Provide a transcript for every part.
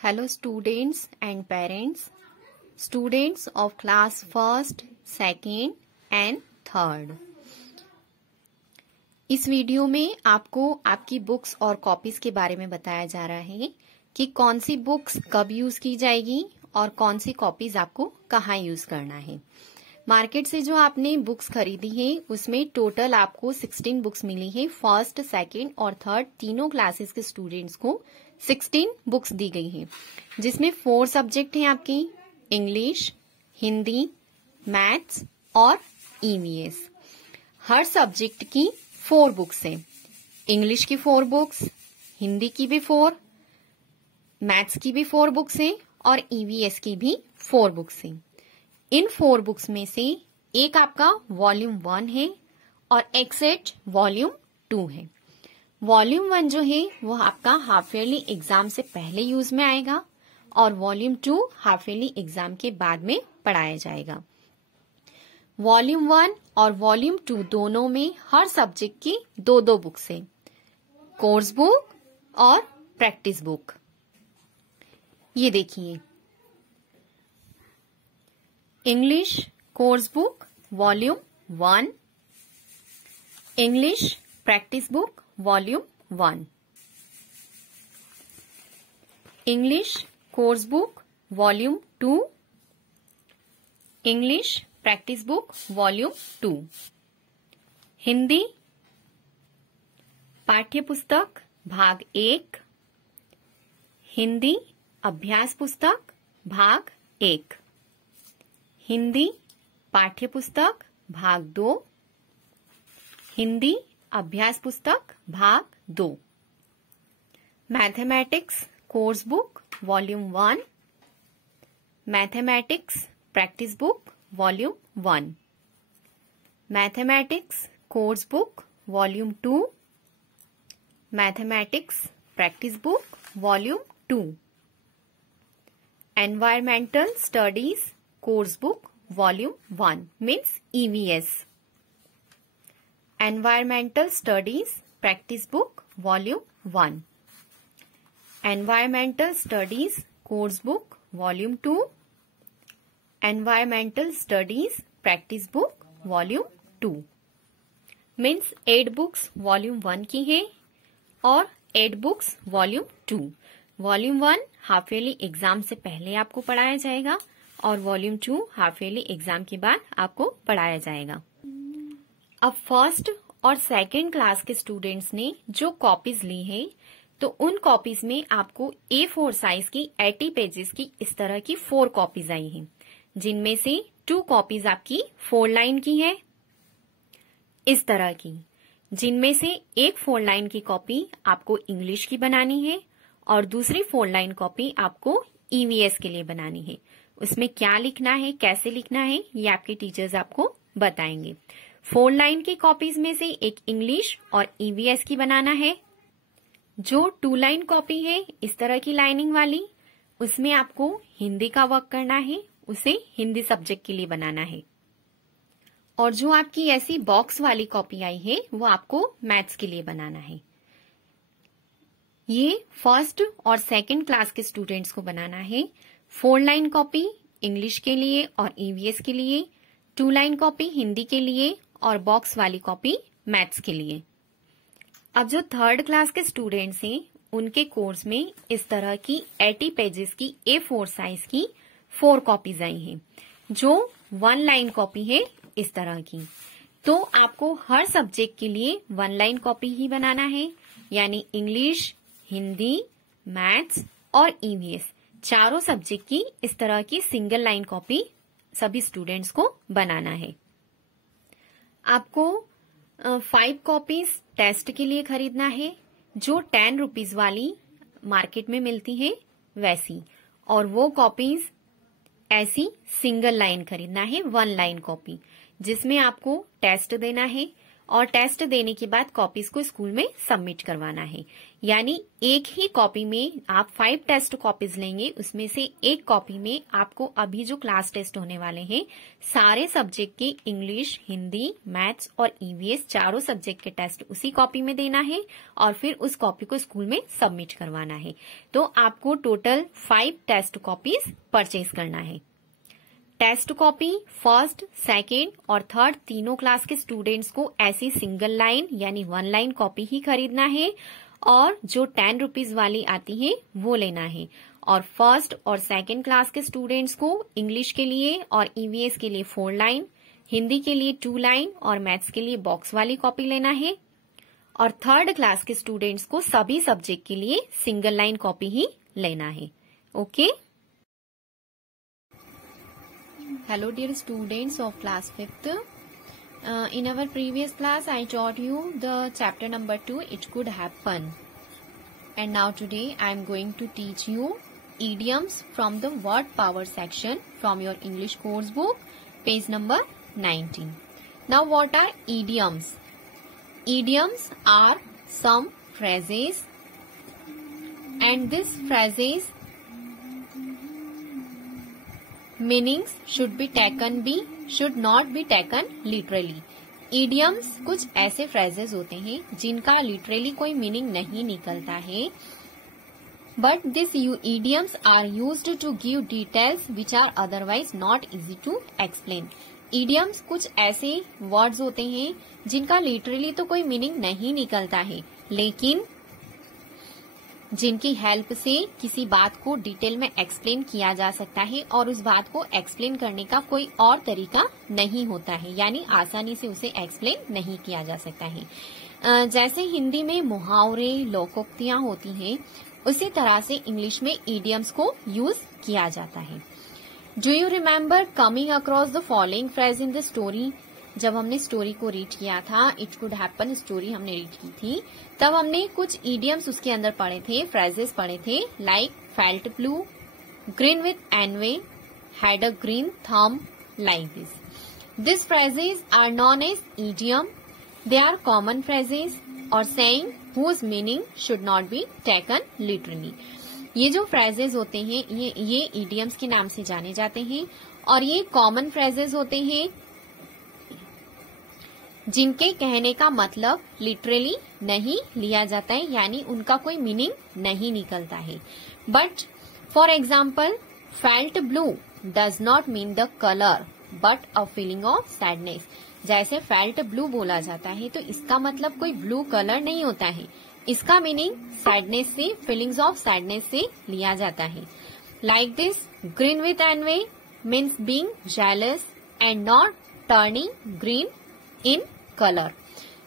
Hello students and parents, students of class 1st, 2nd and 3rd। इस video में आपको आपकी बुक्स और कॉपीज के बारे में बताया जा रहा है कि कौन सी बुक्स कब यूज की जाएगी और कौन सी कॉपीज आपको कहाँ यूज करना है। मार्केट से जो आपने बुक्स खरीदी है उसमें टोटल आपको 16 बुक्स मिली है। फर्स्ट, सेकंड और थर्ड तीनों क्लासेस के स्टूडेंट्स को 16 बुक्स दी गई है, जिसमें 4 सब्जेक्ट हैं आपकी, इंग्लिश, हिंदी, मैथ्स और ईवीएस। हर सब्जेक्ट की 4 बुक्स हैं। इंग्लिश की 4 बुक्स, हिंदी की भी 4, मैथ्स की भी 4 बुक्स हैं और ईवीएस की भी 4 बुक्स हैं। इन 4 बुक्स में से एक आपका वॉल्यूम 1 है और एक्सेट वॉल्यूम 2 है। वॉल्यूम 1 जो है वो आपका हाफ ईयरली एग्जाम से पहले यूज में आएगा और वॉल्यूम 2 हाफ ईयरली एग्जाम के बाद में पढ़ाया जाएगा। वॉल्यूम 1 और वॉल्यूम 2 दोनों में हर सब्जेक्ट की 2-2 बुक्स है, कोर्स बुक और प्रैक्टिस बुक। ये देखिए, English course book volume 1, English practice book volume 1, English course book volume 2, English practice book volume 2, Hindi पाठ्य पुस्तक भाग 1, हिंदी अभ्यास पुस्तक भाग 1, हिंदी पाठ्य पुस्तक भाग 2, हिंदी अभ्यास पुस्तक भाग 2, mathematics course book volume 1, mathematics practice book volume 1, mathematics course book volume 2, mathematics practice book volume 2, environmental studies course book volume 1 means EVS, environmental studies practice book volume 1, environmental studies course book volume 2, environmental studies practice book volume 2 means 8 books volume 1 की है और 8 books volume 2। Volume 1 half yearly exam से पहले आपको पढ़ाया जाएगा और volume 2 half yearly exam के बाद आपको पढ़ाया जाएगा। अब फर्स्ट और सेकंड क्लास के स्टूडेंट्स ने जो कॉपीज ली है तो उन कॉपीज में आपको A4 साइज की 80 पेजेस की इस तरह की 4 कॉपीज आई हैं, जिनमें से 2 कॉपीज आपकी 4 लाइन की है इस तरह की, जिनमें से एक 4 लाइन की कॉपी आपको इंग्लिश की बनानी है और दूसरी 4 लाइन कॉपी आपको EVS के लिए बनानी है। उसमें क्या लिखना है, कैसे लिखना है, ये आपके टीचर्स आपको बताएंगे। 4 लाइन की कॉपीज में से एक इंग्लिश और EVS की बनाना है। जो 2 लाइन कॉपी है इस तरह की लाइनिंग वाली, उसमें आपको हिंदी का वर्क करना है, उसे हिंदी सब्जेक्ट के लिए बनाना है। और जो आपकी ऐसी बॉक्स वाली कॉपी आई है वो आपको मैथ्स के लिए बनाना है। ये फर्स्ट और सेकंड क्लास के स्टूडेंट्स को बनाना है। 4 लाइन कॉपी इंग्लिश के लिए और EVS के लिए, 2 लाइन कॉपी हिंदी के लिए और बॉक्स वाली कॉपी मैथ्स के लिए। अब जो थर्ड क्लास के स्टूडेंट्स हैं उनके कोर्स में इस तरह की 80 पेजेस की A4 साइज की 4 कॉपीज आई हैं, जो 1 लाइन कॉपी है इस तरह की। तो आपको हर सब्जेक्ट के लिए 1 लाइन कॉपी ही बनाना है, यानी इंग्लिश, हिंदी, मैथ्स और EVS चारों सब्जेक्ट की इस तरह की सिंगल लाइन कॉपी सभी स्टूडेंट्स को बनाना है। आपको 5 कॉपीज टेस्ट के लिए खरीदना है, जो 10 रुपीज वाली मार्केट में मिलती है वैसी, और वो कॉपीज ऐसी सिंगल लाइन खरीदना है, 1 लाइन कॉपी, जिसमें आपको टेस्ट देना है और टेस्ट देने के बाद कॉपीज को स्कूल में सबमिट करवाना है। यानी एक ही कॉपी में आप 5 टेस्ट कॉपीज लेंगे, उसमें से एक कॉपी में आपको अभी जो क्लास टेस्ट होने वाले हैं सारे सब्जेक्ट के इंग्लिश, हिंदी, मैथ्स और ईवीएस चारों सब्जेक्ट के टेस्ट उसी कॉपी में देना है और फिर उस कॉपी को स्कूल में सबमिट करवाना है। तो आपको टोटल 5 टेस्ट कॉपीज परचेज करना है। टेस्ट कॉपी फर्स्ट, सेकेंड और थर्ड तीनों क्लास के स्टूडेंट्स को ऐसी सिंगल लाइन यानी 1 लाइन कॉपी ही खरीदना है और जो 10 रुपीज वाली आती है वो लेना है। और फर्स्ट और सेकेंड क्लास के स्टूडेंट्स को इंग्लिश के लिए और ईवीएस के लिए 4 लाइन, हिंदी के लिए 2 लाइन और मैथ्स के लिए बॉक्स वाली कॉपी लेना है। और थर्ड क्लास के स्टूडेंट्स को सभी सब्जेक्ट के लिए सिंगल लाइन कॉपी ही लेना है। Okay. Hello dear students of class 5th. In our previous class I taught you the chapter number 2, It Could Happen. And now today I am going to teach you idioms from the word power section from your English course book, page number 19. Now what are idioms? Idioms are some phrases and these phrases meanings should not be taken literally. Idioms कुछ ऐसे phrases होते हैं जिनका literally कोई meaning नहीं निकलता है, but these idioms are used to give details which are otherwise not easy to explain. Idioms कुछ ऐसे words होते हैं जिनका literally तो कोई meaning नहीं निकलता है, लेकिन जिनकी हेल्प से किसी बात को डिटेल में एक्सप्लेन किया जा सकता है और उस बात को एक्सप्लेन करने का कोई और तरीका नहीं होता है, यानी आसानी से उसे एक्सप्लेन नहीं किया जा सकता है। जैसे हिंदी में मुहावरे, लोकोक्तियां होती हैं, उसी तरह से इंग्लिश में इडियम्स को यूज किया जाता है। Do you remember coming across the following phrase in the story? जब हमने स्टोरी को रीड किया था, इट कुड हैपन स्टोरी हमने रीड की थी, तब हमने कुछ इडियम्स उसके अंदर पढ़े थे, फ्रेजेस पढ़े थे, like felt blue, green with envy, had a green thumb, like this. This phrases are known as idiom. They are common phrases और sayings whose meaning should not be taken literally. ये जो phrases होते हैं ये idioms के नाम से जाने जाते हैं और ये कॉमन फ्रेजेस होते हैं जिनके कहने का मतलब लिटरली नहीं लिया जाता है, यानी उनका कोई मीनिंग नहीं निकलता है। But for example, felt blue does not mean the colour but a feeling of sadness. जैसे फेल्ट ब्लू बोला जाता है तो इसका मतलब कोई ब्लू कलर नहीं होता है, इसका मीनिंग सैडनेस से, फीलिंग्स ऑफ सैडनेस से लिया जाता है। Like this, green with envy means being jealous and not turning green in colour.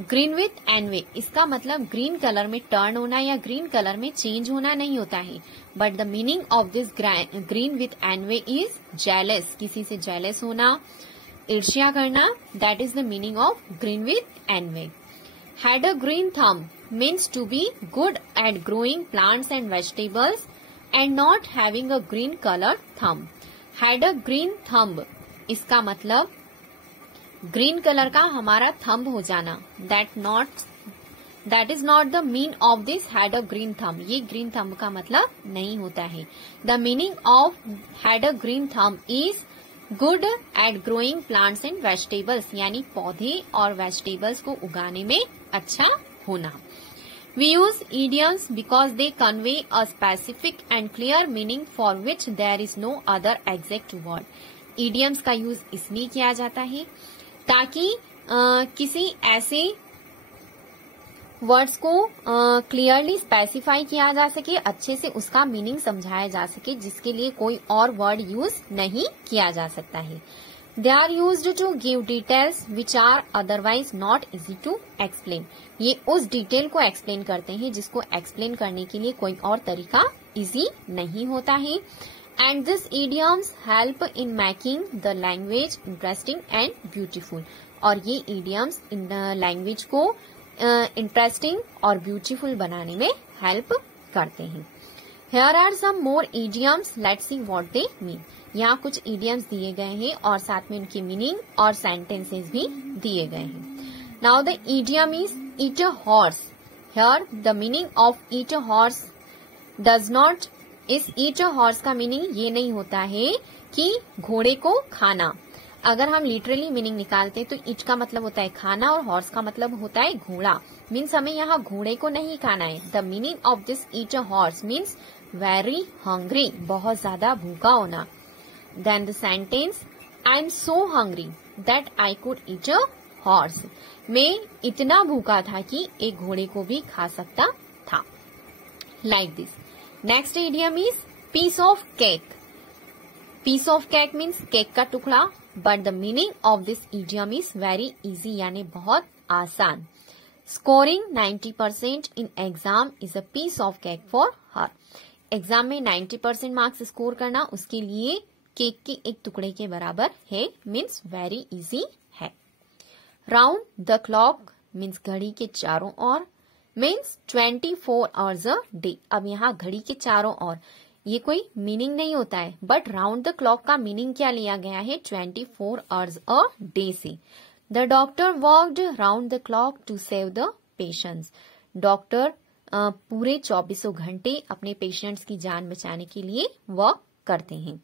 Green with envy, इसका मतलब ग्रीन कलर में टर्न होना या ग्रीन कलर में चेंज होना नहीं होता है, but the meaning of this green with envy is jealous, किसी से जेलस होना, ईर्ष्या करना, that is the meaning of green with envy. Had a green thumb means to be good at growing plants and vegetables and not having a green colour thumb. Had a green thumb, इसका मतलब green colour का हमारा thumb हो जाना, that is not the mean of this had a green thumb. ये green thumb का मतलब नहीं होता है। The meaning of had a green thumb is good at growing plants and vegetables, यानी पौधे और वेजिटेबल्स को उगाने में अच्छा होना। We use idioms because they convey a specific and clear meaning for which there is no other exact word. Idioms का use इसलिए किया जाता है ताकि किसी ऐसे वर्ड्स को क्लियरली स्पेसिफाई किया जा सके, अच्छे से उसका मीनिंग समझाया जा सके, जिसके लिए कोई और वर्ड यूज नहीं किया जा सकता है। They are used to give details which are otherwise not easy to explain. ये उस डिटेल को एक्सप्लेन करते हैं जिसको एक्सप्लेन करने के लिए कोई और तरीका इजी नहीं होता है। And these idioms help in making the language interesting and beautiful. और ये idioms इन लैंग्वेज को इंटरेस्टिंग और ब्यूटीफुल बनाने में हेल्प करते हैं। Here are some more idioms. Let's see what they mean. यहाँ कुछ idioms दिए गए हैं और साथ में उनकी मीनिंग और सेंटेंसेस भी दिए गए हैं। Now the idiom is eat a horse. Here the meaning of eat a horse does not इस ईट अ हॉर्स का मीनिंग ये नहीं होता है कि घोड़े को खाना. अगर हम लिटरली मीनिंग निकालते हैं तो ईट का मतलब होता है खाना और हॉर्स का मतलब होता है घोड़ा. मीन्स हमें यहाँ घोड़े को नहीं खाना है. The meaning of this eat a horse means very hungry, बहुत ज्यादा भूखा होना. Then the sentence I am so hungry that I could eat a horse. मैं इतना भूखा था कि एक घोड़े को भी खा सकता था. Like this. Next idiom is piece of cake. Piece of cake means cake का टुकड़ा. But the meaning of this idiom is very easy, यानी बहुत आसान. Scoring 90% in exam is a piece of cake for her. Exam में 90% marks score करना उसके लिए cake के एक टुकड़े के बराबर है. मीन्स वेरी इजी है. राउंड द क्लॉक मीन्स घड़ी के चारों ओर. Means 24 hours a day. अब यहाँ घड़ी के चारों ओर ये कोई मीनिंग नहीं होता है, बट राउंड द क्लॉक का मीनिंग क्या लिया गया है 24 आवर्स अ डे से. The doctor worked round the clock to save the patients. Doctor पूरे 24 घंटे अपने पेशेंट्स की जान बचाने के लिए वर्क करते हैं.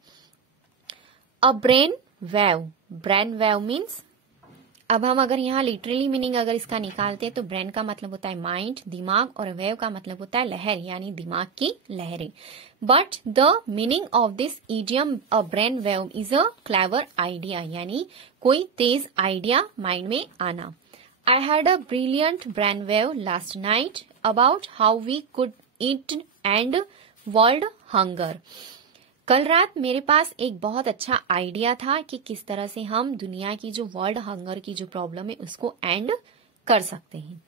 अ brain wave. Brain wave means, अब हम अगर यहाँ लिटरली मीनिंग अगर इसका निकालते हैं तो ब्रेन का मतलब होता है माइंड, दिमाग, और वेव का मतलब होता है लहर, यानी दिमाग की लहरें. But the meaning of this idiom a brain wave is a clever idea, यानी कोई तेज आइडिया माइंड में आना. I had a brilliant brain wave last night about how we could eat end world hunger. कल रात मेरे पास एक बहुत अच्छा आइडिया था कि किस तरह से हम दुनिया की जो वर्ल्ड हंगर की जो प्रॉब्लम है उसको एंड कर सकते हैं.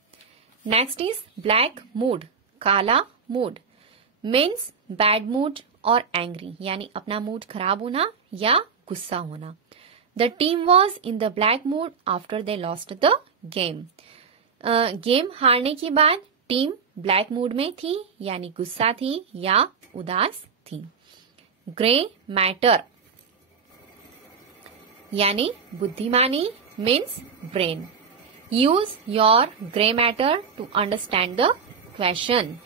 Next is black mood. काला मूड मीन्स बैड मूड और एंग्री, यानी अपना मूड खराब होना या गुस्सा होना. The team was in the black mood after they lost the game. Game हारने के बाद टीम ब्लैक मूड में थी, यानी गुस्सा थी या उदास थी. ग्रे मैटर यानी बुद्धिमानी means brain. Use your grey matter to understand the question.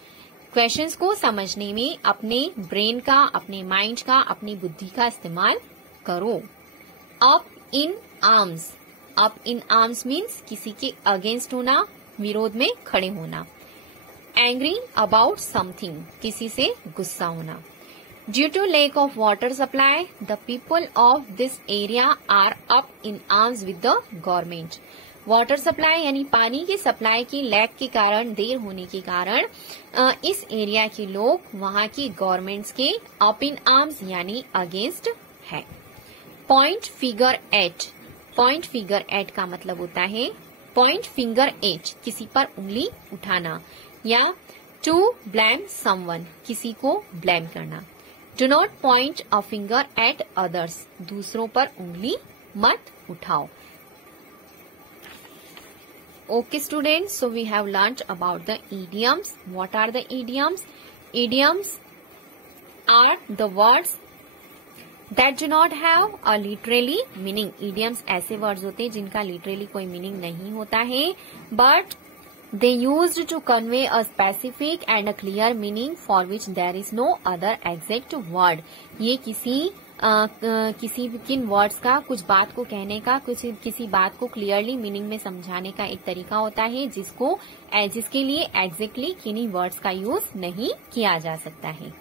Questions को समझने में अपने ब्रेन का, अपने माइंड का, अपनी बुद्धि का इस्तेमाल करो. Up in arms. Up in arms means किसी के अगेंस्ट होना, विरोध में खड़े होना. एंग्री अबाउट समथिंग, किसी से गुस्सा होना. Due to lack of water supply, the people of this area are up in arms with the government. Water supply यानी पानी की सप्लाई की लैक के कारण, देर होने के कारण इस एरिया के लोग वहां की गवर्नमेंट्स के अप इन आर्म्स यानी अगेंस्ट है. Point figure eight. Point figure eight का मतलब होता है पॉइंट फिंगर एट, किसी पर उंगली उठाना, या टू ब्लेम समवन, किसी को ब्लेम करना. Do not point a finger at others. दूसरों पर उंगली मत उठाओ. Okay students, so we have learnt about the idioms. What are the idioms? Idioms are the words that do not have a literally meaning. Idioms ऐसे words होते हैं जिनका literally कोई meaning नहीं होता है, but they used to convey a specific and a clear meaning for which there is no other exact word. ये किसी किन वर्ड्स का, कुछ बात को कहने का, किसी बात को क्लियरली मीनिंग में समझाने का एक तरीका होता है जिसके लिए एग्जैक्टली किन्हीं वर्ड्स का यूज नहीं किया जा सकता है.